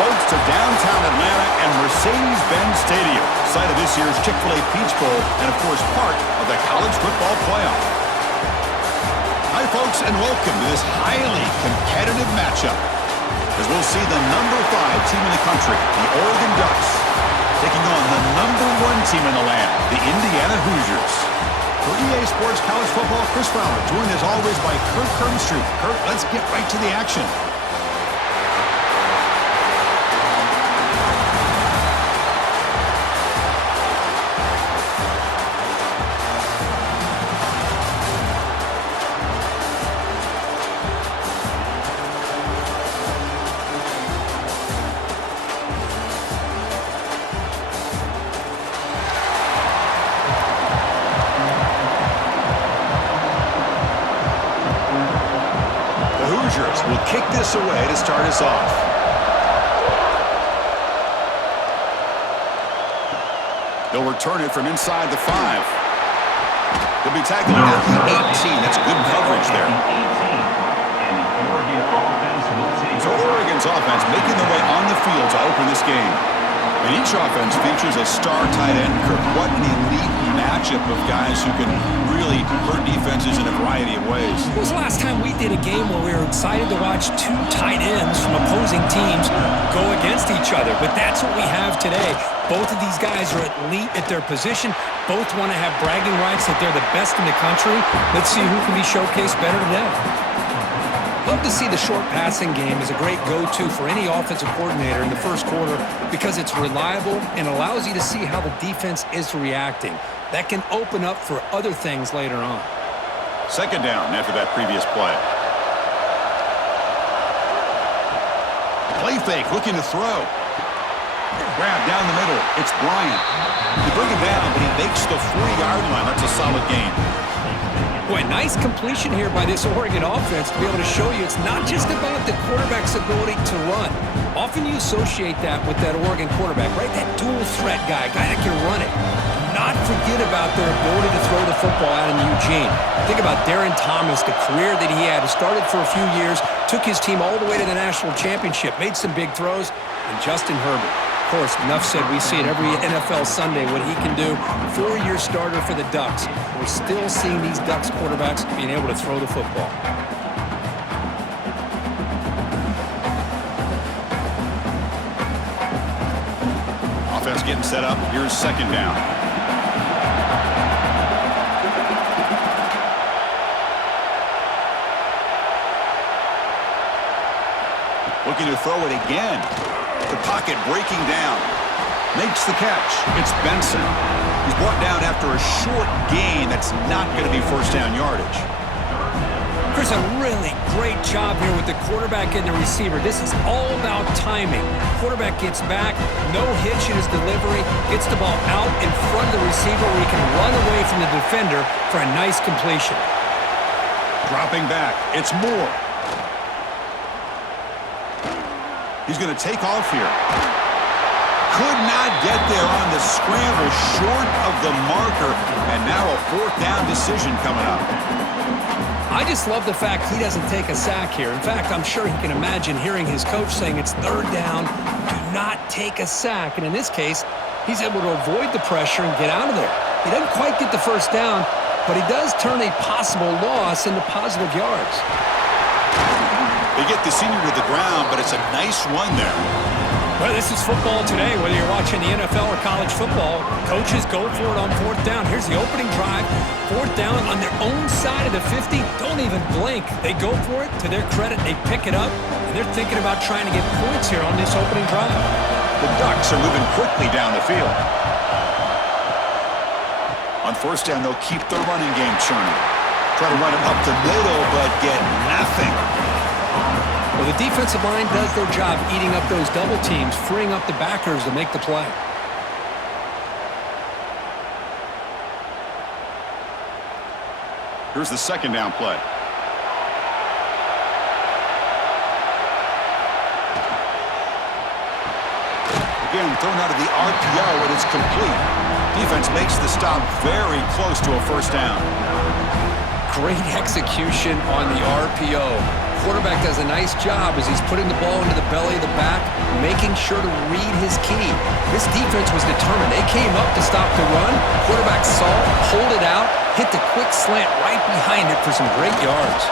folks, to downtown Atlanta and Mercedes-Benz Stadium, site of this year's Chick-fil-A Peach Bowl and, of course, part of the college football playoff. Hi, folks, and welcome to this highly competitive matchup, as we'll see the number 5 team in the country, the Oregon Ducks, taking on the number 1 team in the land, the Indiana Hoosiers. For EA Sports College Football, Chris Fowler, joined as always by Kurt Kernstreet. Kurt, let's get right to the action. Will kick this away to start us off. They'll return it from inside the 5. They'll be tackling at the 18. That's good coverage there. So Oregon's offense making their way on the field to open this game. And each offense features a star tight end. Kirk, what an elite matchup of guys who can really hurt defenses in a variety of ways. When was the last time we did a game where we were excited to watch 2 tight ends from opposing teams go against each other? But that's what we have today. Both of these guys are elite at their position. Both want to have bragging rights that they're the best in the country. Let's see who can be showcased better today. Love to see the short passing game as a great go-to for any offensive coordinator in the first quarter because it's reliable and allows you to see how the defense is reacting. That can open up for other things later on. Second down after that previous play. Play fake, looking to throw. Grab down the middle. It's Bryant. They bring him down, but he makes the 40-yard line. That's a solid gain. Boy, nice completion here by this Oregon offense to be able to show you it's not just about the quarterback's ability to run. Often you associate that with that Oregon quarterback, right? That dual threat guy that can run it. Do not forget about their ability to throw the football out in Eugene. Think about Darren Thomas, the career that he had. He started for a few years, took his team all the way to the national championship, made some big throws, and Justin Herbert. Of course, enough said, we see it every NFL Sunday what he can do. 4-year starter for the Ducks. We're still seeing these Ducks quarterbacks being able to throw the football. Offense getting set up. Here's second down. Looking to throw it again. The pocket breaking down. Makes the catch. It's Benson. He's brought down after a short gain. That's not going to be first down yardage. Chris, a really great job here with the quarterback and the receiver. This is all about timing. Quarterback gets back, no hitch in his delivery, gets the ball out in front of the receiver where he can run away from the defender for a nice completion. Dropping back. It's Moore. He's going to take off here. Could not get there on the scramble, short of the marker, and now a 4th down decision coming up. I just love the fact he doesn't take a sack here. In fact, I'm sure he can imagine hearing his coach saying it's 3rd down, do not take a sack. And in this case, he's able to avoid the pressure and get out of there. He doesn't quite get the first down, but he does turn a possible loss into positive yards. They get the senior to the ground, but it's a nice run there. Well, this is football today, whether you're watching the NFL or college football. Coaches go for it on 4th down. Here's the opening drive. 4th down on their own side of the 50. Don't even blink. They go for it. To their credit, they pick it up, and they're thinking about trying to get points here on this opening drive. The Ducks are moving quickly down the field. On 1st down, they'll keep their running game churning. Try to run it up the middle, but get nothing. Well, the defensive line does their job eating up those double teams, freeing up the backers to make the play. Here's the second down play. Again, thrown out of the RPO, and it's complete. Defense makes the stop very close to a 1st down. Great execution on the RPO. Quarterback does a nice job as he's putting the ball into the belly of the back, making sure to read his key. This defense was determined. They came up to stop the run. Quarterback saw it, pulled it out, hit the quick slant right behind it for some great yards.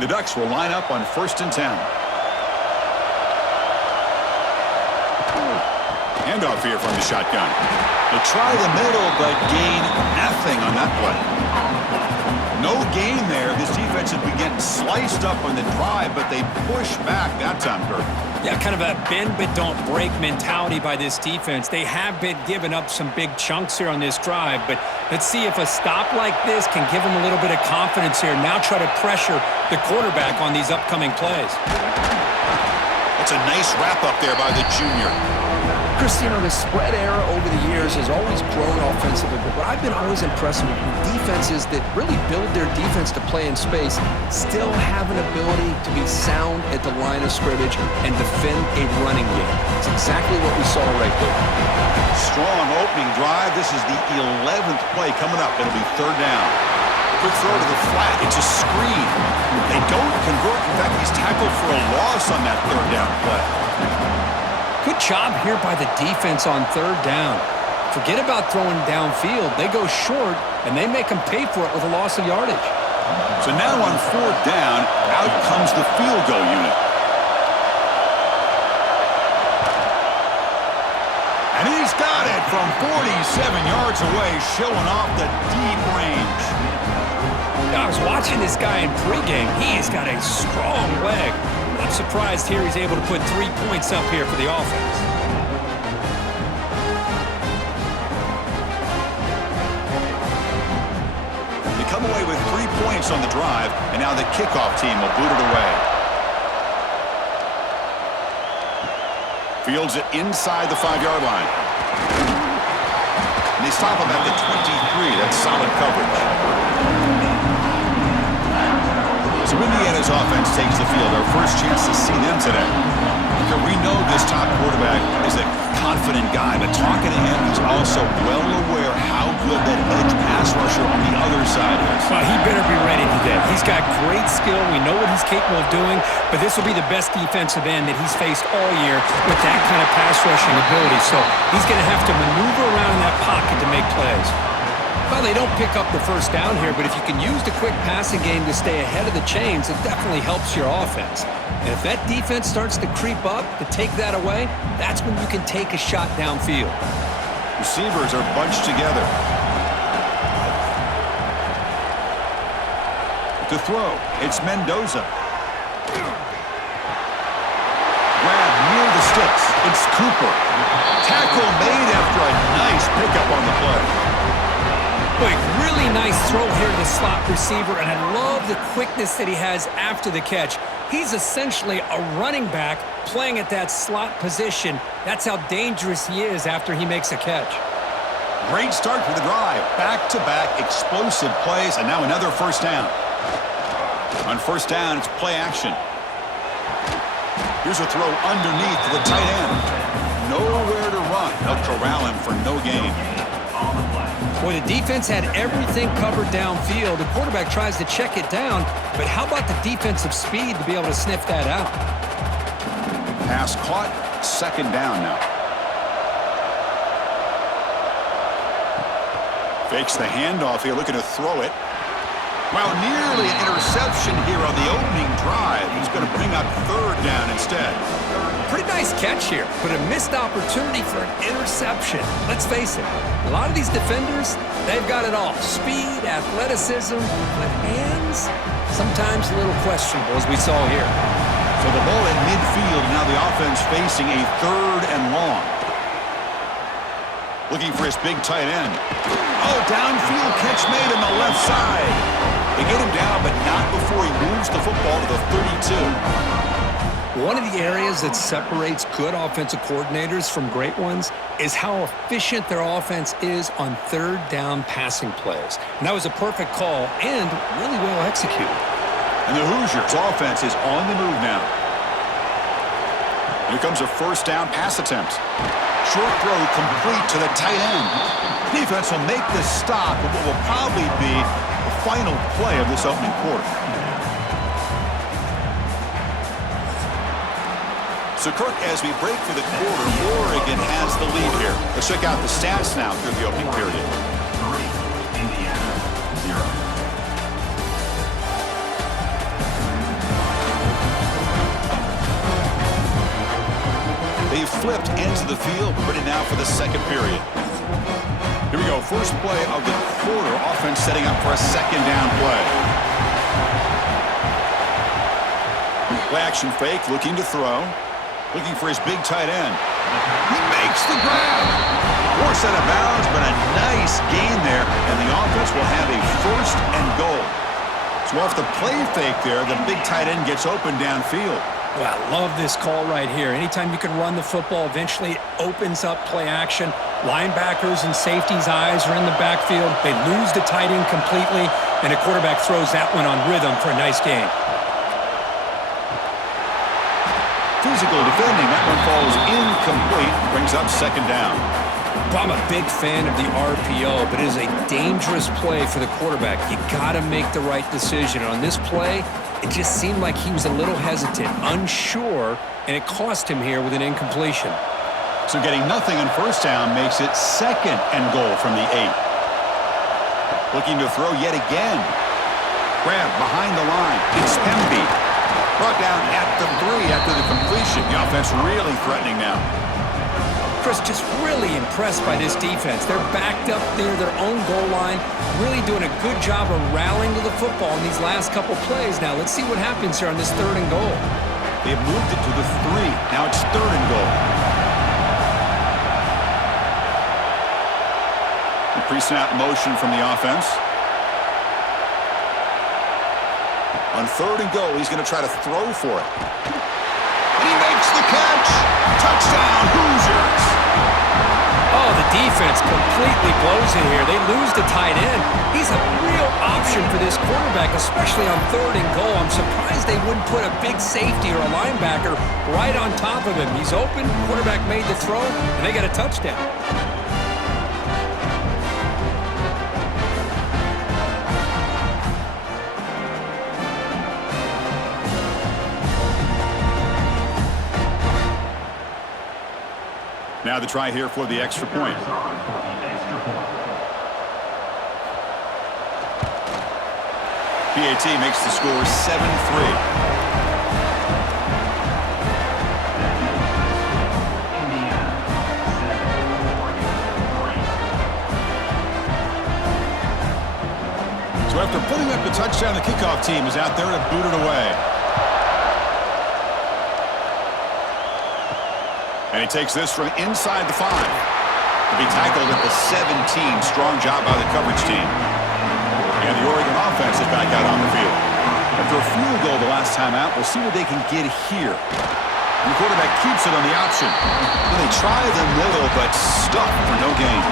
The Ducks will line up on 1st and 10. Handoff here from the shotgun. They try the middle, but gain nothing on that play. No gain there. This defense has been getting sliced up on the drive, but they push back that time, Kirk. Yeah, kind of a bend but don't break mentality by this defense. They have been giving up some big chunks here on this drive, but let's see if a stop like this can give them a little bit of confidence here. Now try to pressure the quarterback on these upcoming plays. That's a nice wrap-up there by the junior. Chris, you know, the spread era over the years has always grown offensively, but what I've been always impressed with defenses that really build their defense to play in space still have an ability to be sound at the line of scrimmage and defend a running game. It's exactly what we saw right there. Strong opening drive. This is the 11th play coming up. It'll be 3rd down. Quick throw to the flat. It's a screen. They don't convert. In fact, he's tackled for a loss on that 3rd down play. Good job here by the defense on 3rd down. Forget about throwing downfield. They go short, and they make them pay for it with a loss of yardage. So now on 4th down, out comes the field goal unit. And he's got it from 47 yards away, showing off the deep range. I was watching this guy in pregame. He has got a strong leg. Not surprised here he's able to put 3 points up here for the offense. They come away with 3 points on the drive, and now the kickoff team will boot it away. Fields it inside the 5-yard line. And they stop him at the 23. That's solid coverage. So Indiana's offense takes the field. Our first chance to see them today. We know this top quarterback is a confident guy, but talking to him, he's also well aware how good that edge pass rusher on the other side is. Well, he better be ready today. He's got great skill. We know what he's capable of doing, but this will be the best defensive end that he's faced all year with that kind of pass rushing ability. So he's going to have to maneuver around in that pocket to make plays. Well, they don't pick up the 1st down here, but if you can use the quick passing game to stay ahead of the chains, it definitely helps your offense. And if that defense starts to creep up to take that away, that's when you can take a shot downfield. Receivers are bunched together. To throw, it's Mendoza. Grab near the sticks. It's Cooper. Tackle made after a nice pickup on the play. Boy, really nice throw here to the slot receiver, and I love the quickness that he has after the catch. He's essentially a running back playing at that slot position. That's how dangerous he is after he makes a catch. Great start for the drive. Back-to-back explosive plays, and now another 1st down. On 1st down, it's play action. Here's a throw underneath to the tight end. Nowhere to run. They'll corral him for no gain. Boy, the defense had everything covered downfield. The quarterback tries to check it down, but how about the defensive speed to be able to sniff that out? Pass caught. 2nd down now. Fakes the handoff here, looking to throw it. Well, nearly an interception here on the opening drive. He's going to bring up 3rd down instead. Pretty nice catch here, but a missed opportunity for an interception. Let's face it, a lot of these defenders, they've got it all. Speed, athleticism, but hands, sometimes a little questionable, as we saw here. So the ball at midfield, now the offense facing a 3rd and long. Looking for his big tight end. Oh, downfield catch made on the left side. They get him down, but not before he moves the football to the 32. One of the areas that separates good offensive coordinators from great ones is how efficient their offense is on third down passing plays. And that was a perfect call and really well executed. And the Hoosiers offense is on the move now. Here comes a first down pass attempt. Short throw complete to the tight end. Defense will make this stop at what will probably be the final play of this opening quarter. So, Kirk, as we break for the quarter, Oregon has the lead here. Let's check out the stats now through the opening period. 3, Indiana, 0. They've flipped ends of the field, ready now for the second period. Here we go, first play of the quarter. Offense setting up for a second down play. Play action fake, looking to throw. Looking for his big tight end. He makes the grab. Forced out of bounds, but a nice gain there, and the offense will have a first and goal. So off the play fake there, the big tight end gets open downfield. Well, I love this call right here. Anytime you can run the football, eventually it opens up play action. Linebackers and safeties' eyes are in the backfield. They lose the tight end completely, and the quarterback throws that one on rhythm for a nice gain. Physical defending. That one falls incomplete. Brings up second down. Well, I'm a big fan of the RPO, but it is a dangerous play for the quarterback. You got to make the right decision. On this play, it just seemed like he was a little hesitant, unsure, and it cost him here with an incompletion. So getting nothing on first down makes it second and goal from the 8. Looking to throw yet again. Grab behind the line. It's Pemby. Brought down at the 3 after the completion. The offense really threatening now. Chris, just really impressed by this defense. They're backed up near their own goal line, really doing a good job of rallying to the football in these last couple plays. Now, let's see what happens here on this third and goal. They've moved it to the 3. Now it's third and goal. The pre-snap motion from the offense. On third and goal, he's going to try to throw for it. And he makes the catch. Touchdown, Hoosiers. Oh, the defense completely blows it here. They lose the tight end. He's a real option for this quarterback, especially on third and goal. I'm surprised they wouldn't put a big safety or a linebacker right on top of him. He's open, quarterback made the throw, and they got a touchdown. Now the try here for the extra point. PAT makes the score 7-3. So after putting up the touchdown, the kickoff team is out there to boot it away. And he takes this from inside the 5. To be tackled at the 17. Strong job by the coverage team. And the Oregon offense is back out on the field. After a field goal the last time out, we'll see what they can get here. And the quarterback keeps it on the option. Well, they try the middle, but stuck for no gain.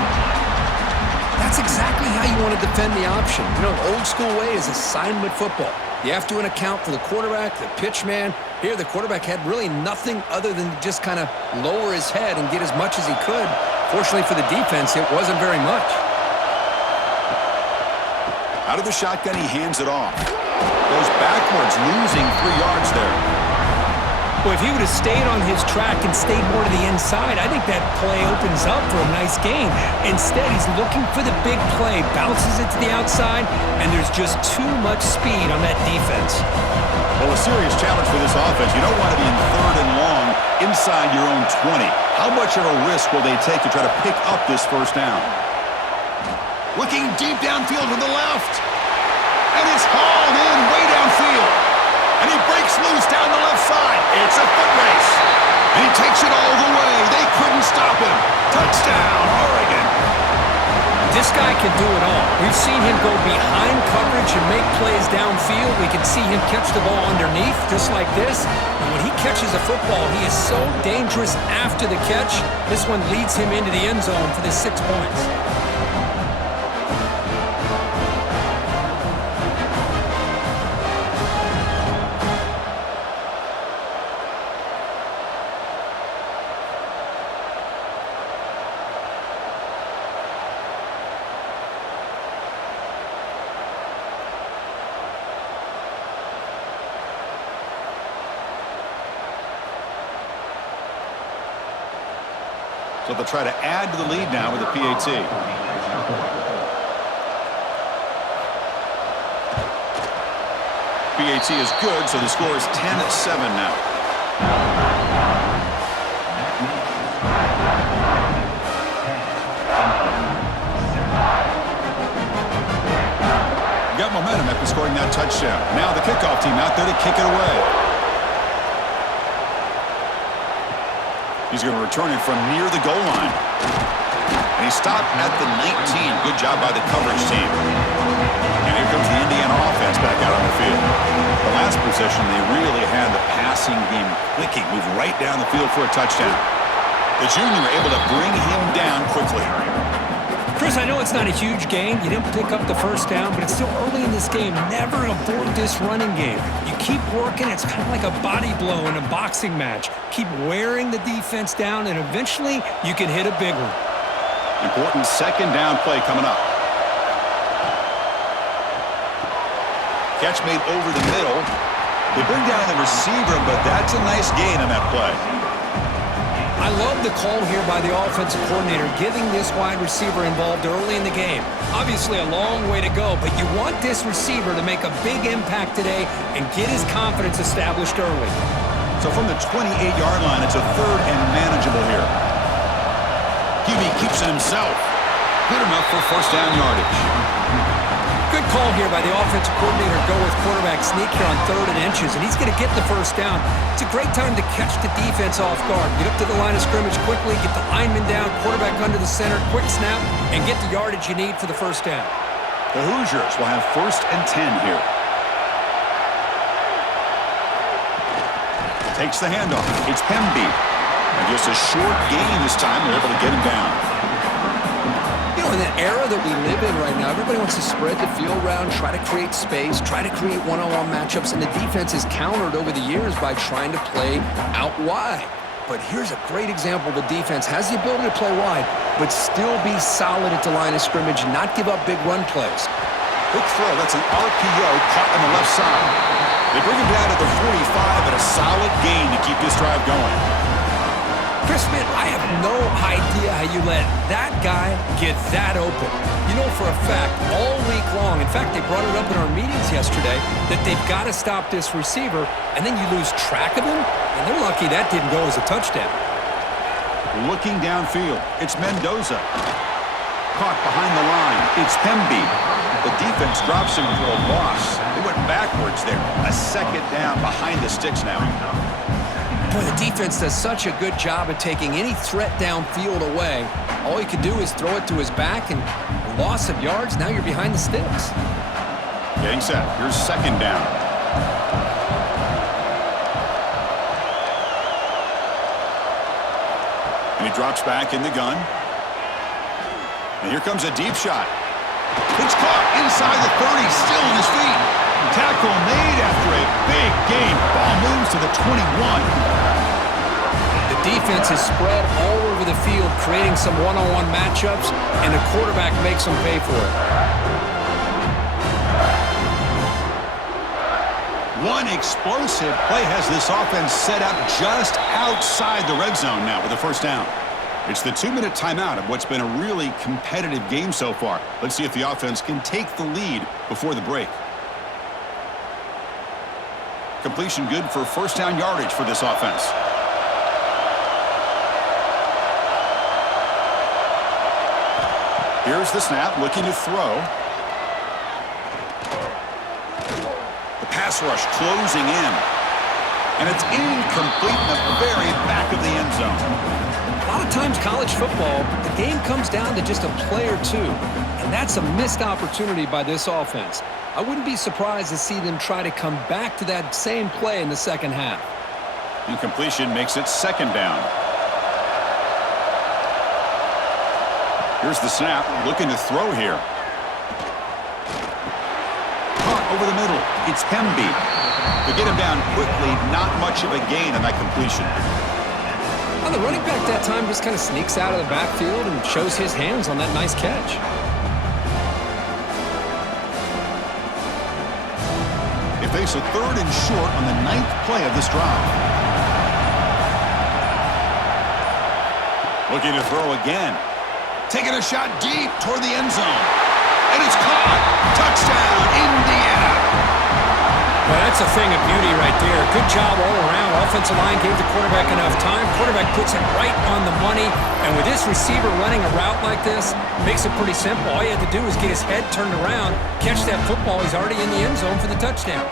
That's exactly how you want to defend the option. You know, the old school way is assignment football. You have to account for the quarterback, the pitch man. Here, the quarterback had really nothing other than just kind of lower his head and get as much as he could. Fortunately for the defense, it wasn't very much. Out of the shotgun, he hands it off. Goes backwards, losing 3 yards there. Well, if he would have stayed on his track and stayed more to the inside, I think that play opens up for a nice gain. Instead, he's looking for the big play, bounces it to the outside, and there's just too much speed on that defense. Well, a serious challenge for this offense. You don't want to be in third and long inside your own 20. How much of a risk will they take to try to pick up this first down? Looking deep downfield to the left. And it's hauled in way downfield. And he breaks loose down the left side. It's a foot race. And he takes it all the way. They couldn't stop him. Touchdown, Oregon. This guy can do it all. We've seen him go behind coverage and make plays downfield. We can see him catch the ball underneath, just like this. And when he catches a football, he is so dangerous after the catch. This one leads him into the end zone for the 6 points. So they'll try to add to the lead now with a PAT. PAT is good, so the score is 10-7 now. Got momentum after scoring that touchdown. Now the kickoff team out there to kick it away. He's going to return it from near the goal line. And he stopped at the 19. Good job by the coverage team. And here comes the Indiana offense back out on the field. The last possession, they really had the passing game clicking. Moved right down the field for a touchdown. The junior able to bring him down quickly. Chris, I know it's not a huge gain. You didn't pick up the first down, but it's still early in this game. Never abort this running game. You keep working. It's kind of like a body blow in a boxing match. Keep wearing the defense down, and eventually you can hit a big one. Important second down play coming up. Catch made over the middle. They bring down the receiver, but that's a nice gain on that play. I love the call here by the offensive coordinator, giving this wide receiver involved early in the game. Obviously a long way to go, but you want this receiver to make a big impact today and get his confidence established early. So from the 28-yard line, it's a third and manageable here. QB keeps it himself. Good enough for first down yardage. Good call here by the offensive coordinator. Go with quarterback sneak here on 3rd and inches, and he's going to get the first down. It's a great time to catch the defense off guard. Get up to the line of scrimmage quickly, get the lineman down, quarterback under the center, quick snap, and get the yardage you need for the first down. The Hoosiers will have 1st and 10 here. Takes the handoff. It's Hemby. And just a short gain this time. They're able to get him down. You know, in that era that we live in right now, everybody wants to spread the field around, try to create space, try to create one-on-one matchups, and the defense is countered over the years by trying to play out wide. But here's a great example. The defense has the ability to play wide, but still be solid at the line of scrimmage, not give up big run plays. Quick throw. That's an RPO caught on the left side. They bring him down to the 45 and a solid gain to keep this drive going. Chris, man, I have no idea how you let that guy get that open. You know for a fact, all week long, in fact, they brought it up in our meetings yesterday, that they've got to stop this receiver, and then you lose track of him, and they're lucky that didn't go as a touchdown. Looking downfield, it's Mendoza. Caught behind the line, it's Hemby. The defense drops him for a loss. They went backwards there. A second down behind the sticks now. Boy, the defense does such a good job of taking any threat downfield away. All you can do is throw it to his back, and a loss of yards, now you're behind the sticks. Getting set. Here's second down. And he drops back in the gun. And here comes a deep shot. It's caught inside the 30, still on his feet. Tackle made after a big gain. Ball moves to the 21. The defense is spread all over the field, creating some one-on-one matchups, and the quarterback makes them pay for it. One explosive play has this offense set up just outside the red zone now with a first down. It's the 2-minute timeout of what's been a really competitive game so far. Let's see if the offense can take the lead before the break. Completion good for first down yardage for this offense. Here's the snap, looking to throw. The pass rush closing in. And it's incomplete in the very back of the end zone. A lot of times college football, the game comes down to just a play or two. And that's a missed opportunity by this offense. I wouldn't be surprised to see them try to come back to that same play in the second half. Incompletion makes it second down. Here's the snap, looking to throw here. Caught over the middle. It's Hemby. To get him down quickly, not much of a gain on that completion. Well, the running back that time just kind of sneaks out of the backfield and shows his hands on that nice catch. They face a 3rd and short on the 9th play of this drive. Looking to throw again. Taking a shot deep toward the end zone. And it's caught. Touchdown, Indiana. Well, that's a thing of beauty right there. Good job all around. Offensive line gave the quarterback enough time. Quarterback puts it right on the money. And with this receiver running a route like this, makes it pretty simple. All you have to do is get his head turned around, catch that football. He's already in the end zone for the touchdown.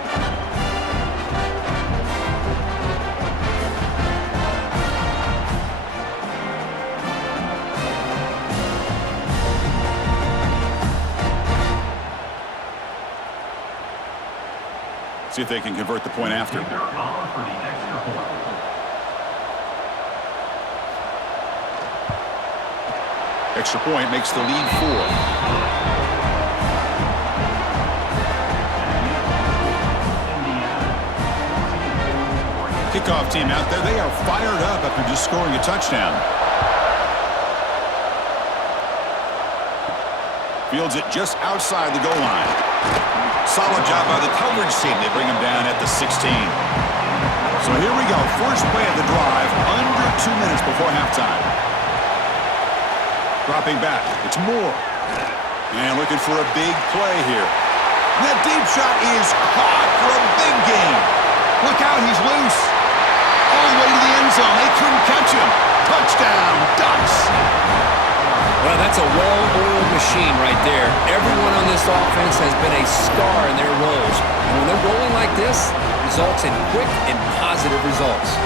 See if they can convert the point after. Extra point makes the lead 4. Kickoff team out there. They are fired up after just scoring a touchdown. Fields it just outside the goal line. Solid job by the coverage team. They bring him down at the 16. So here we go. First play of the drive, under 2 minutes before halftime. Dropping back. It's Moore. And looking for a big play here. And that deep shot is caught for a big gain. Look out, he's loose. All the way to the end zone. They couldn't catch him. Touchdown, Ducks. Well, that's a well-oiled machine right there. Everyone on this offense has been a star in their roles. And when they're rolling like this, it results in quick and positive results.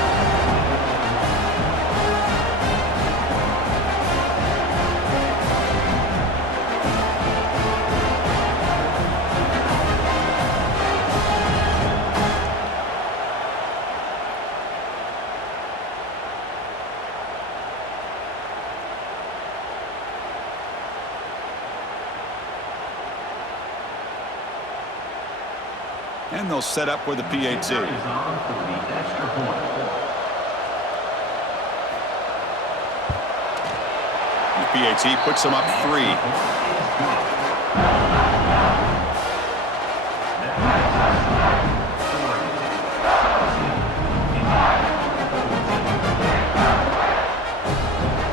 And they'll set up with the PAT. The PAT puts them up 3.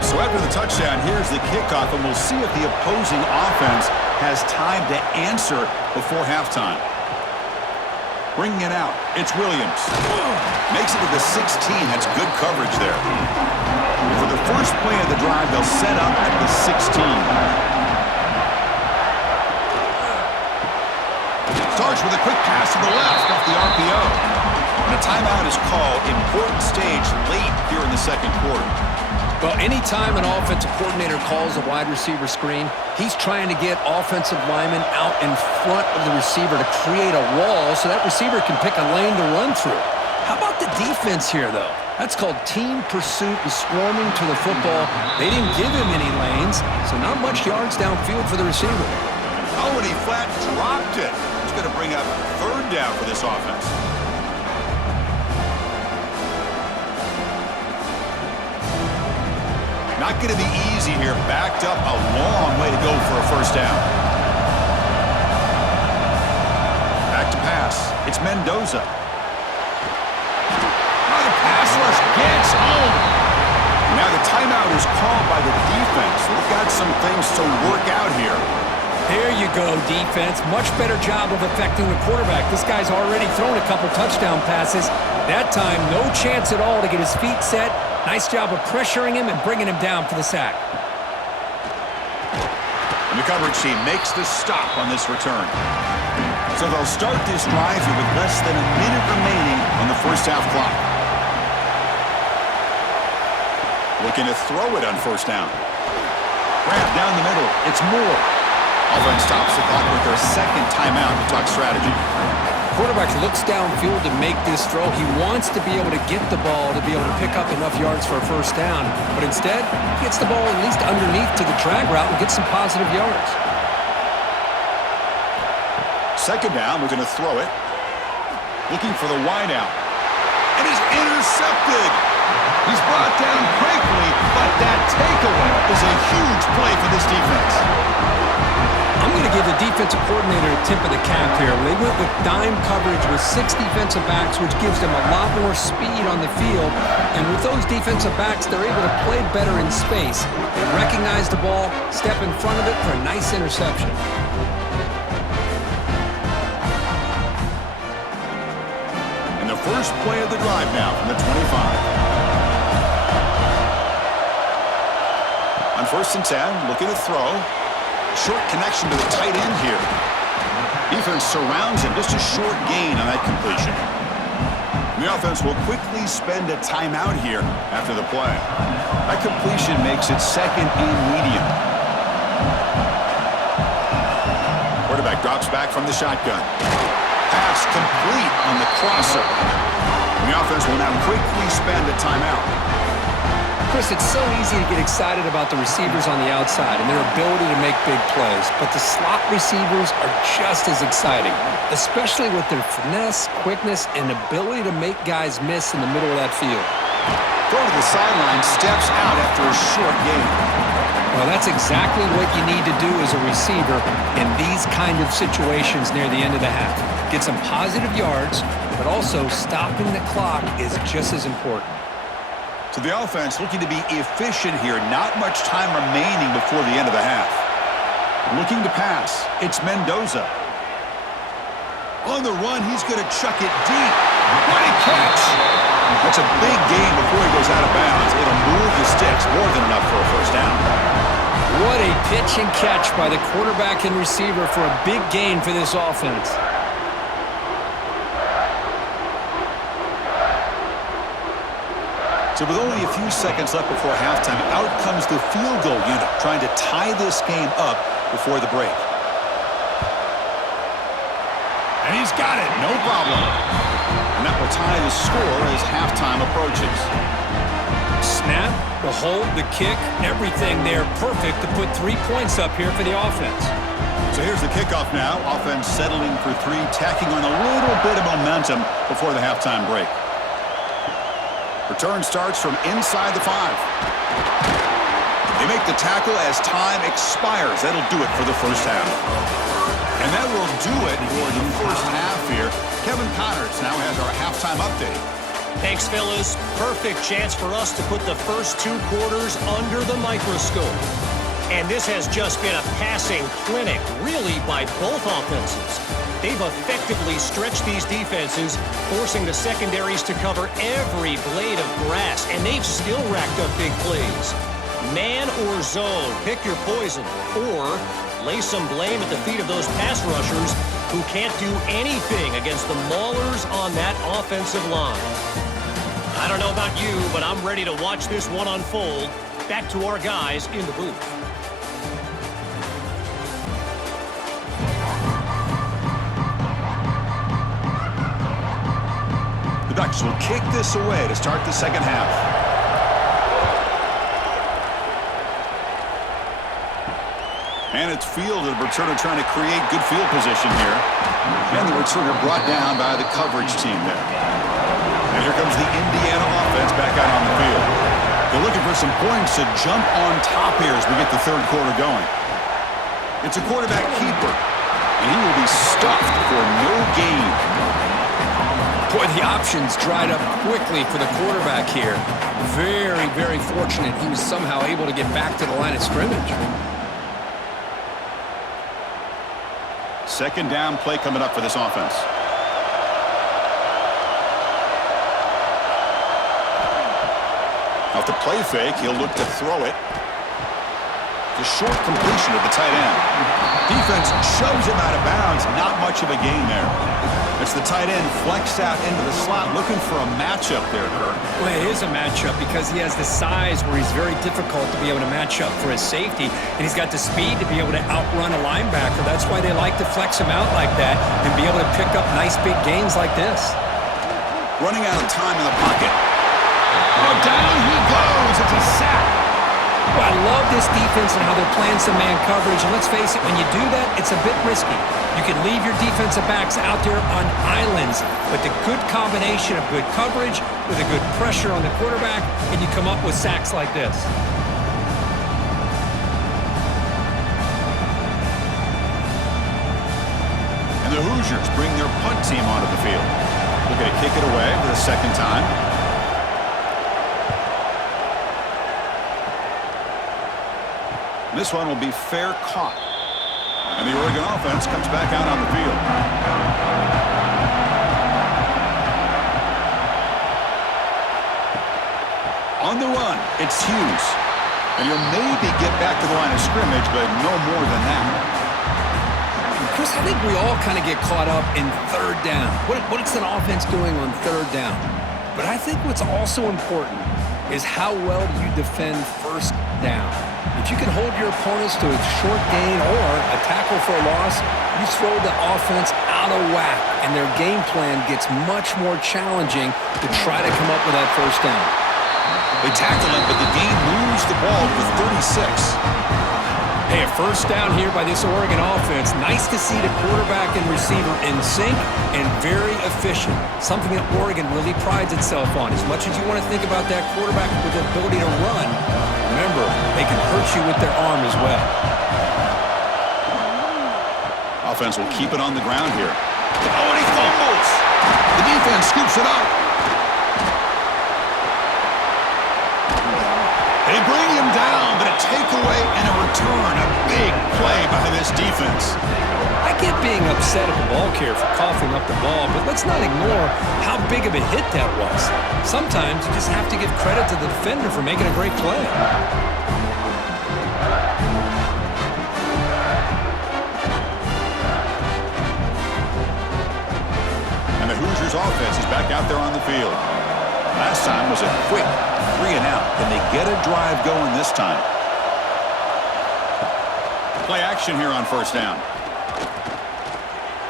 So after the touchdown, here's the kickoff, and we'll see if the opposing offense has time to answer before halftime. Bringing it out, it's Williams. Makes it to the 16. That's good coverage there. For the first play of the drive, they'll set up at the 16. Starts with a quick pass to the left off the RPO. And a timeout is called. Important stage late here in the second quarter. Well, anytime an offensive coordinator calls a wide receiver screen, he's trying to get offensive linemen out in front of the receiver to create a wall so that receiver can pick a lane to run through. How about the defense here, though? That's called team pursuit and swarming to the football. They didn't give him any lanes, so not much yards downfield for the receiver. Oh, and he flat dropped it. It's going to bring up 3rd down for this offense. Not going to be easy here. Backed up a long way to go for a first down. Back to pass. It's Mendoza. Now the pass rush gets home. Now the timeout is called by the defense. They've got some things to work out here. There you go, defense. Much better job of affecting the quarterback. This guy's already thrown a couple touchdown passes. That time, no chance at all to get his feet set. Nice job of pressuring him and bringing him down for the sack. And the coverage team makes the stop on this return. So they'll start this drive here with less than a minute remaining on the first half clock. Looking to throw it on first down. Grab down the middle. It's Moore. Offense stops the clock with their second timeout to talk strategy. Quarterback looks downfield to make this throw. He wants to be able to get the ball to be able to pick up enough yards for a first down. But instead, he gets the ball at least underneath to the drag route and gets some positive yards. Second down, we're going to throw it. Looking for the wide out. And he's intercepted. He's brought down quickly, but that takeaway is a huge play for this defense. I'm going to give the defensive coordinator a tip of the cap here. They went with dime coverage with 6 defensive backs, which gives them a lot more speed on the field. And with those defensive backs, they're able to play better in space. They recognize the ball, step in front of it for a nice interception. And the first play of the drive now from the 25. On 1st and 10, looking to throw. Short connection to the tight end here. Defense surrounds him. Just a short gain on that completion. The offense will quickly spend a timeout here after the play. That completion makes it second and medium. Quarterback drops back from the shotgun. Pass complete on the crosser. The offense will now quickly spend a timeout. Chris, it's so easy to get excited about the receivers on the outside and their ability to make big plays, but the slot receivers are just as exciting, especially with their finesse, quickness, and ability to make guys miss in the middle of that field. Throw to the sideline, steps out after a short gain. Well, that's exactly what you need to do as a receiver in these kind of situations near the end of the half. Get some positive yards, but also stopping the clock is just as important. So the offense looking to be efficient here. Not much time remaining before the end of the half. Looking to pass. It's Mendoza. On the run, he's going to chuck it deep. What a catch! That's a big gain before he goes out of bounds. It'll move the sticks more than enough for a first down. What a pitch and catch by the quarterback and receiver for a big gain for this offense. So with only a few seconds left before halftime, out comes the field goal unit, trying to tie this game up before the break. And he's got it, no problem. And that will tie the score as halftime approaches. Snap, the hold, the kick, everything there perfect to put 3 points up here for the offense. So here's the kickoff now. Offense settling for 3, tacking on a little bit of momentum before the halftime break. Return starts from inside the 5. They make the tackle as time expires. That'll do it for the first half. And that will do it for the first half here. Kevin Connors now has our halftime update. Thanks, fellas. Perfect chance for us to put the first 2 quarters under the microscope. And this has just been a passing clinic, really, by both offenses. They've effectively stretched these defenses, forcing the secondaries to cover every blade of grass, and they've still racked up big plays. Man or zone, pick your poison, or lay some blame at the feet of those pass rushers who can't do anything against the maulers on that offensive line. I don't know about you, but I'm ready to watch this one unfold. Back to our guys in the booth. The Ducks will kick this away to start the second half. And it's fielded. The returner trying to create good field position here. And the returner brought down by the coverage team there. And here comes the Indiana offense back out on the field. They're looking for some points to jump on top here as we get the third quarter going. It's a quarterback keeper. And he will be stuffed for no gain. Boy, the options dried up quickly for the quarterback here. Very, very fortunate he was somehow able to get back to the line of scrimmage. Second down play coming up for this offense. Off the play fake, he'll look to throw it. The short completion of the tight end. Defense shows him out of bounds. Not much of a gain there. It's the tight end flexed out into the slot, looking for a matchup there, Kirk. Well, it is a matchup because he has the size where he's very difficult to be able to match up for his safety, and he's got the speed to be able to outrun a linebacker. That's why they like to flex him out like that and be able to pick up nice big gains like this. Running out of time in the pocket. Oh, down he goes. It's a sack. Well, I love this defense and how they're playing some man coverage. And let's face it, when you do that, it's a bit risky. You can leave your defensive backs out there on islands, but the good combination of good coverage with a good pressure on the quarterback, and you come up with sacks like this. And the Hoosiers bring their punt team onto the field. They're going to kick it away for the second time. This one will be fair caught. And the Oregon offense comes back out on the field. On the run, it's Hughes. And he'll maybe get back to the line of scrimmage, but no more than that. Chris, I think we all kind of get caught up in third down. What's an offense doing on third down? But I think what's also important is how well do you defend first down. If you can hold your opponents to a short gain or a tackle for a loss, you throw the offense out of whack, and their game plan gets much more challenging to try to come up with that first down. They tackle him, but the game moves the ball for 36. Hey, a first down here by this Oregon offense. Nice to see the quarterback and receiver in sync and very efficient. Something that Oregon really prides itself on. As much as you want to think about that quarterback with the ability to run, remember, they can hurt you with their arm as well. Offense will keep it on the ground here. Oh, and he fumbles. The defense scoops it up. They bring him down, but a takeaway and a return. A big play by this defense. I get being upset at the ball carrier for coughing up the ball, but let's not ignore how big of a hit that was. Sometimes you just have to give credit to the defender for making a great play. And the Hoosiers offense is back out there on the field. Last time was a quick 3 and out. Can they get a drive going this time? Play action here on first down.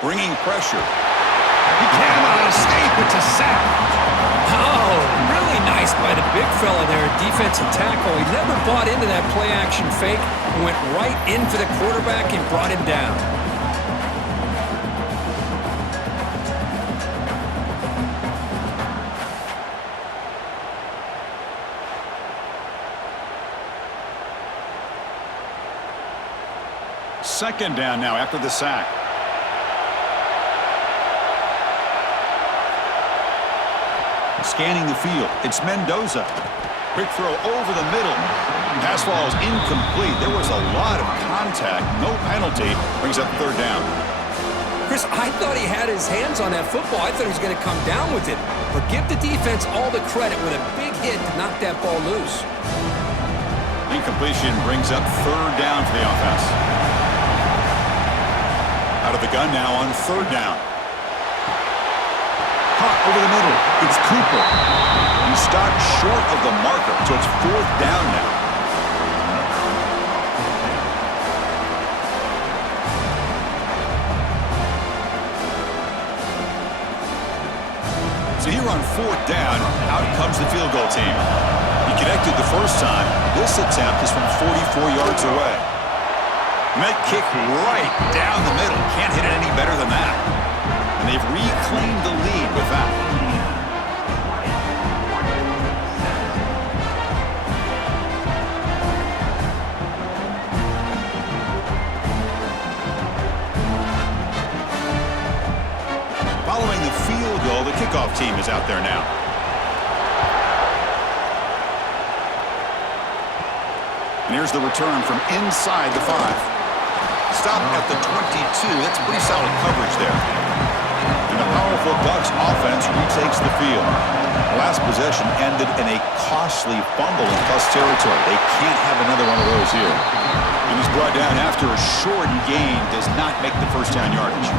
Bringing pressure. He cannot escape. It's a sack. Oh, really nice by the big fella there, defensive tackle. He never bought into that play action fake and went right in for the quarterback and brought him down. Second down now after the sack. Scanning the field. It's Mendoza. Quick throw over the middle. Pass ball is incomplete. There was a lot of contact. No penalty. Brings up third down. Chris, I thought he had his hands on that football. I thought he was going to come down with it. But give the defense all the credit with a big hit to knock that ball loose. Incompletion brings up third down for the offense. Out of the gun now on third down. Caught over the middle. It's Cooper. He stopped short of the marker, so it's fourth down now. So here on fourth down, out comes the field goal team. He connected the first time. This attempt is from 44 yards away. And that kick right down the middle. Can't hit it any better than that. And they've reclaimed the lead with that. Following the field goal, the kickoff team is out there now. And here's the return from inside the 5. Stop at the 22. That's pretty solid coverage there. And the powerful Ducks offense retakes the field. The last possession ended in a costly fumble in plus territory. They can't have another one of those here. And he's brought down after a short gain, does not make the first down yardage.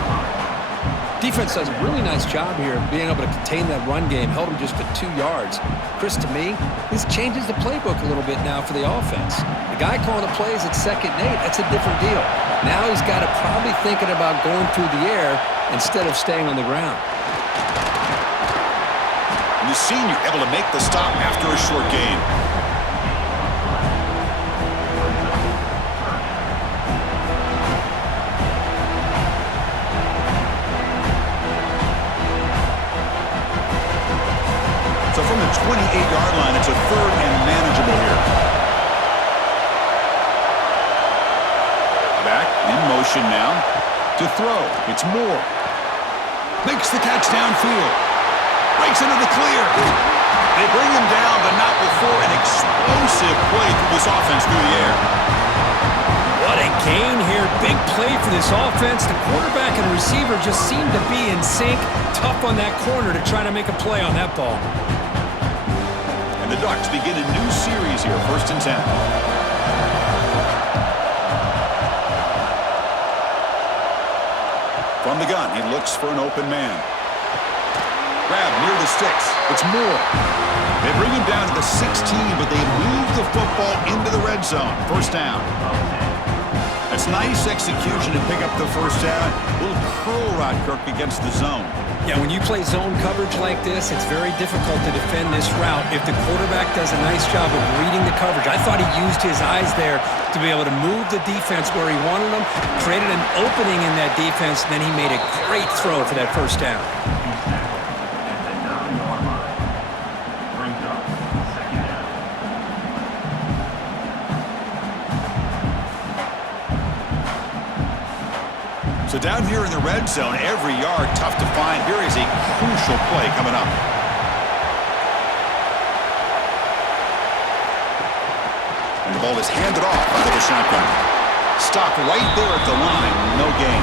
Defense does a really nice job here of being able to contain that run game, held him just to 2 yards. Chris, to me, this changes the playbook a little bit now for the offense. The guy calling the plays at 2nd and 8, that's a different deal. Now he's got to probably thinking about going through the air instead of staying on the ground. And the senior able to make the stop after a short gain. So from the 28-yard line, it's a 3rd and manageable here. Back in motion now to throw. It's Moore. Makes the catch downfield. Breaks into the clear. They bring him down, but not before an explosive play through this offense through the air. What a gain here. Big play for this offense. The quarterback and receiver just seem to be in sync. Tough on that corner to try to make a play on that ball. The Ducks begin a new series here, 1st and 10. From the gun, he looks for an open man. Grab near the sticks. It's Moore. They bring him down to the 16, but they move the football into the red zone. 1st down. That's nice execution to pick up the 1st down. A little curl rod, Kirk, against the zone. Yeah, when you play zone coverage like this, it's very difficult to defend this route if the quarterback does a nice job of reading the coverage. I thought he used his eyes there to be able to move the defense where he wanted them, created an opening in that defense, and then he made a great throw for that 1st down. So down here in the red zone, every yard tough to find. Here is a crucial play coming up. And the ball is handed off out of the shotgun. Stop right there at the line. No gain.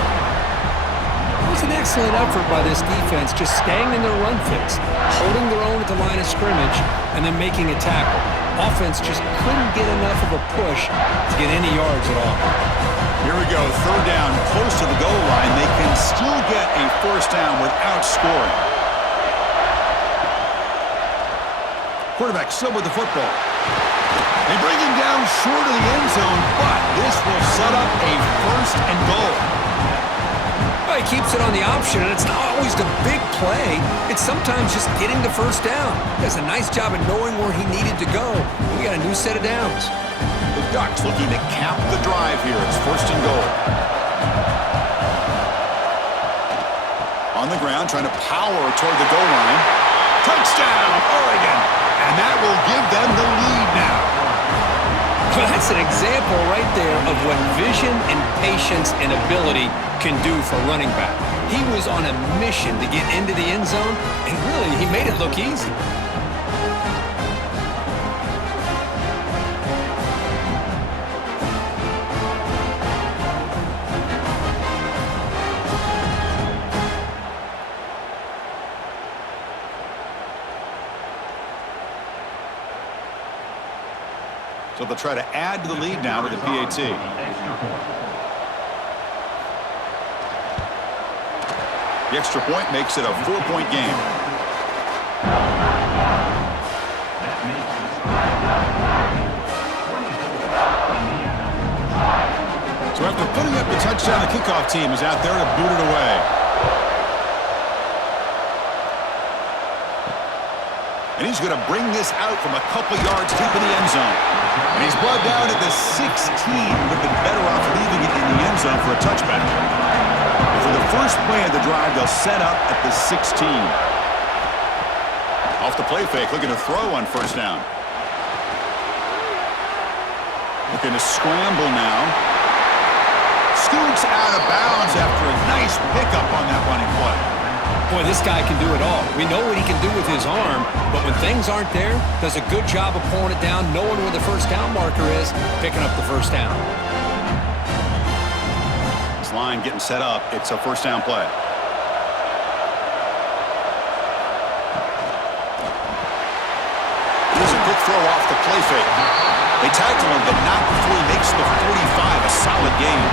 It was an excellent effort by this defense, just staying in their run fix, holding their own at the line of scrimmage, and then making a tackle. Offense just couldn't get enough of a push to get any yards at all. Here we go, 3rd down, close to the goal line. They can still get a 1st down without scoring. Quarterback still with the football. They bring him down short of the end zone, but this will set up a 1st and goal. Well, he keeps it on the option, and it's not always the big play. It's sometimes just getting the 1st down. He does a nice job of knowing where he needed to go. We got a new set of downs. The Ducks looking to cap the drive here. It's 1st and goal. On the ground, trying to power toward the goal line. Touchdown, Oregon! And that will give them the lead now. Well, that's an example right there of what vision and patience and ability can do for running back. He was on a mission to get into the end zone, and really, he made it look easy. So they'll try to add to the lead now with the PAT. The extra point makes it a 4-point game. So after putting up the touchdown, the kickoff team is out there to boot it away. And he's going to bring this out from a couple yards deep in the end zone. And he's brought down at the 16. Would have been better off leaving it in the end zone for a touchback. And for the first play of the drive, they'll set up at the 16. Off the play fake, looking to throw on 1st down. Looking to scramble now. Scoots out of bounds after a nice pickup on that running play. Boy, this guy can do it all. We know what he can do with his arm, but when things aren't there, does a good job of pulling it down, knowing where the 1st down marker is, picking up the 1st down. This line getting set up. It's a 1st down play. quick throw off the play fake. They tackle him, but not before he makes the 45, a solid gain.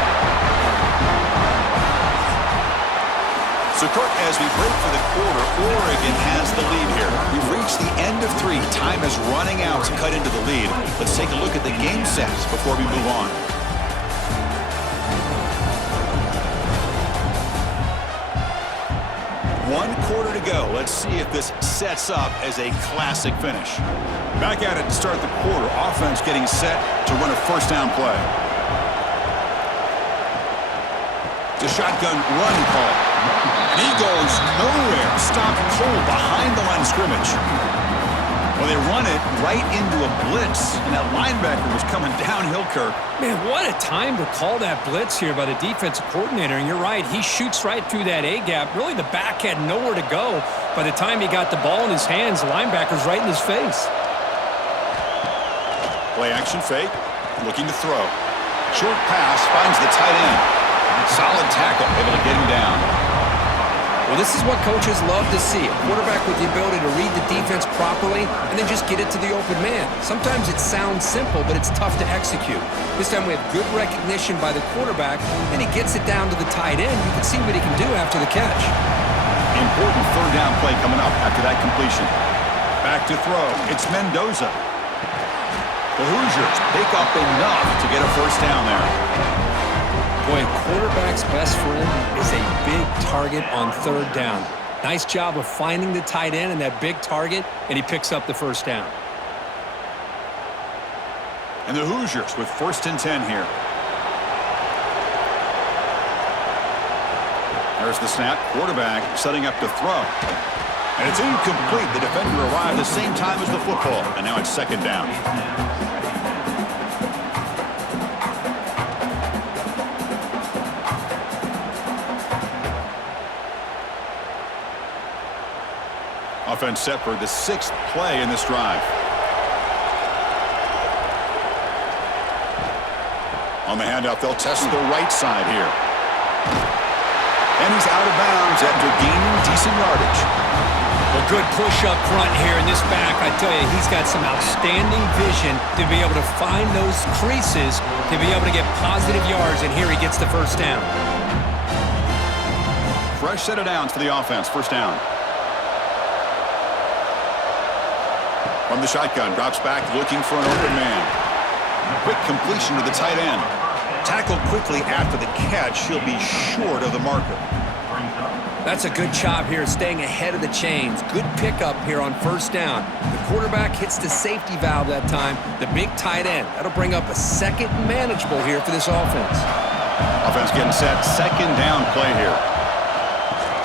So, Kirk, as we break for the quarter, Oregon has the lead here. We've reached the end of 3. Time is running out to cut into the lead. Let's take a look at the game sets before we move on. One quarter to go. Let's see if this sets up as a classic finish. Back at it to start the quarter. Offense getting set to run a first down play. The shotgun run call. And he goes nowhere. Stopped cold behind the line of scrimmage. Well, they run it right into a blitz, and that linebacker was coming downhill, Kirk. Man, what a time to call that blitz here by the defensive coordinator. And you're right, he shoots right through that A-gap. Really, the back had nowhere to go. By the time he got the ball in his hands, the linebacker's right in his face. Play action fake, looking to throw. Short pass, finds the tight end. Solid tackle, able to get him down. Well, this is what coaches love to see. A quarterback with the ability to read the defense properly and then just get it to the open man. Sometimes it sounds simple, but it's tough to execute. This time we have good recognition by the quarterback, and he gets it down to the tight end. You can see what he can do after the catch. Important third down play coming up after that completion. Back to throw. It's Mendoza. The Hoosiers pick up enough to get a first down there. Boy, a quarterback's best friend is a big target on third down. Nice job of finding the tight end and that big target, and he picks up the first down. And the Hoosiers with 1st and 10 here. There's the snap. Quarterback setting up to throw. And it's incomplete. The defender arrived the same time as the football, and now it's 2nd down. Offense set for the 6th play in this drive. On the handoff, they'll test the right side here. And he's out of bounds after gaining decent yardage. Well, good push up front here in this back. I tell you, he's got some outstanding vision to be able to find those creases, to be able to get positive yards, and here he gets the first down. Fresh set of downs for the offense. First down. From the shotgun, drops back looking for an open man. Quick completion to the tight end. Tackled quickly after the catch. He'll be short of the marker. That's a good job here, staying ahead of the chains. Good pickup here on first down. The quarterback hits the safety valve that time. The big tight end. That'll bring up a second manageable here for this offense. Offense getting set. 2nd down play here.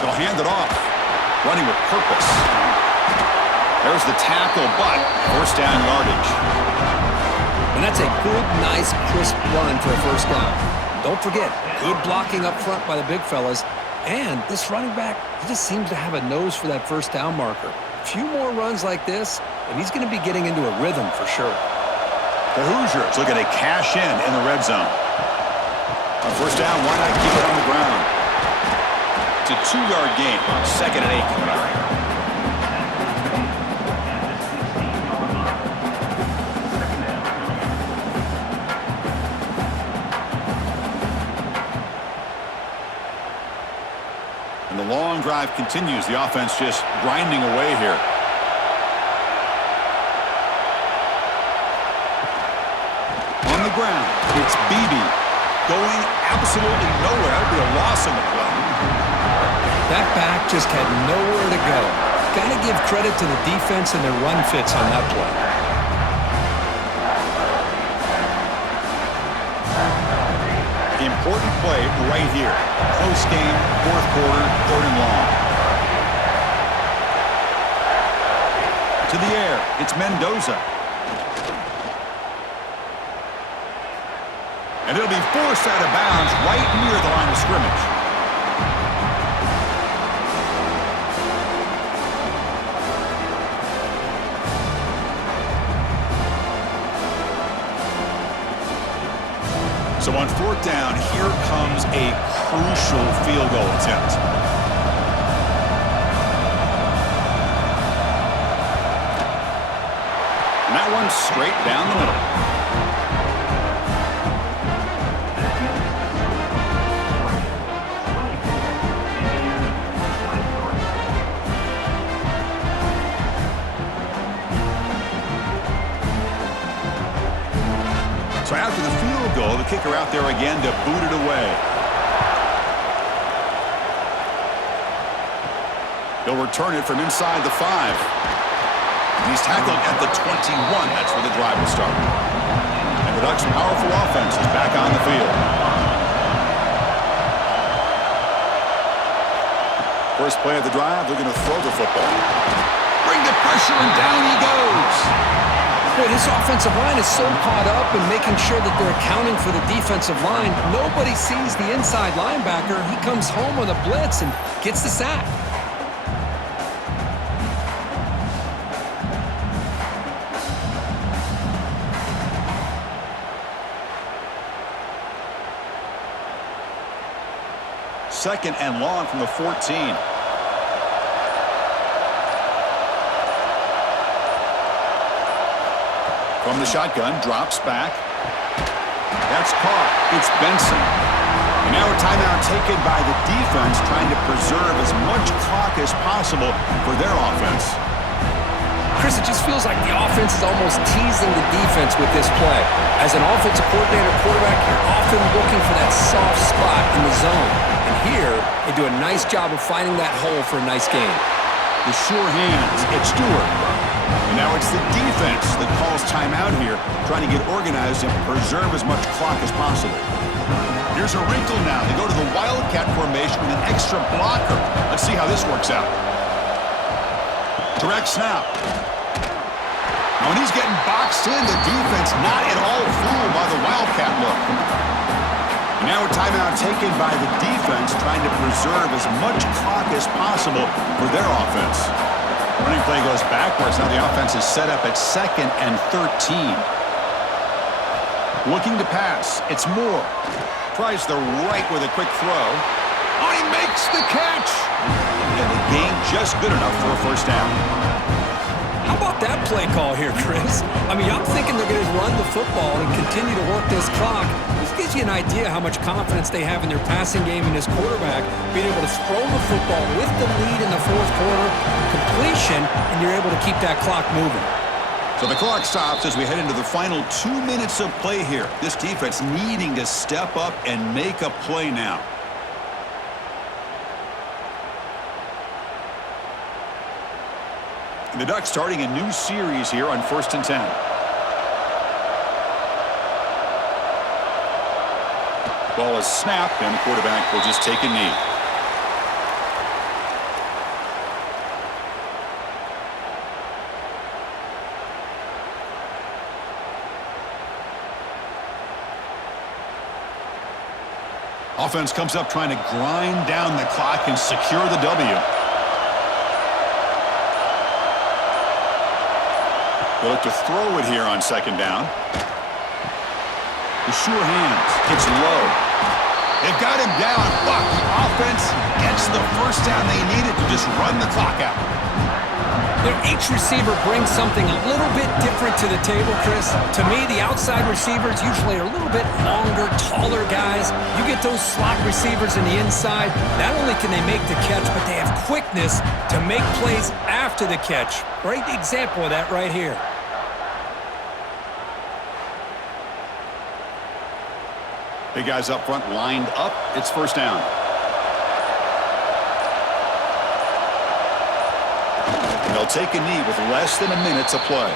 They'll hand it off. Running with purpose. There's the tackle, but first down yardage. And that's a good, nice, crisp run for a first down. Don't forget, good blocking up front by the big fellas. And this running back, he just seems to have a nose for that first down marker. A few more runs like this, and he's going to be getting into a rhythm for sure. The Hoosiers looking to cash in the red zone. On first down, why not keep it on the ground? It's a 2-yard gain. 2nd and 8 coming up. The long drive continues. The offense just grinding away here. On the ground, it's Beebe going absolutely nowhere. That would be a loss in the play. That back just had nowhere to go. Got to give credit to the defense and their run fits on that play. Important play right here. Close game, 4th quarter, 3rd and long. To the air, it's Mendoza. And it'll be forced out of bounds right near the line of scrimmage. So on 4th down, here comes a crucial field goal attempt. And that one him straight down the middle. So after the field goal, the kicker out there again to boot it away. He'll return it from inside the 5. He's tackled at the 21. That's where the drive will start. And the Ducks' powerful offense is back on the field. First play of the drive, they're going to throw the football. Bring the pressure, and down he goes. Boy, this offensive line is so caught up in making sure that they're accounting for the defensive line. Nobody sees the inside linebacker. He comes home on the blitz and gets the sack. Second and long from the 14. From the shotgun, drops back. That's caught. It's Benson. And now a timeout taken by the defense, trying to preserve as much clock as possible for their offense. Chris, it just feels like the offense is almost teasing the defense with this play. As an offensive coordinator, quarterback, you're often looking for that soft spot in the zone. And here, they do a nice job of finding that hole for a nice gain. The sure hands. It's Stewart. And now it's the defense that calls timeout here, trying to get organized and preserve as much clock as possible. Here's a wrinkle now. They go to the Wildcat formation with an extra blocker. Let's see how this works out. Direct snap. Now when he's getting boxed in, the defense not at all fooled by the Wildcat look. And now a timeout taken by the defense, trying to preserve as much clock as possible for their offense. Running play goes backwards. Now the offense is set up at 2nd and 13. Looking to pass. It's Moore. Tries the right with a quick throw. Oh, he makes the catch! And the gain just good enough for a first down. How about that play call here, Chris? I mean, I'm thinking they're going to run the football and continue to work this clock. This gives you an idea how much confidence they have in their passing game and this quarterback, being able to throw the football with the lead in the 4th quarter, completion, and you're able to keep that clock moving. So the clock stops as we head into the final 2 minutes of play here. This defense needing to step up and make a play now. The Ducks starting a new series here on 1st and 10. Ball is snapped, and the quarterback will just take a knee. Offense comes up trying to grind down the clock and secure the W. They look to throw it here on 2nd down. The sure hands. It's low. They've got him down. But the offense gets the first down they needed to just run the clock out. You know, each receiver brings something a little bit different to the table, Chris. To me, the outside receivers usually are a little bit longer, taller guys. You get those slot receivers in the inside, not only can they make the catch, but they have quickness to make plays after the catch. Great example of that right here. Big guys up front lined up. It's first down. They'll take a knee with less than a minute to play.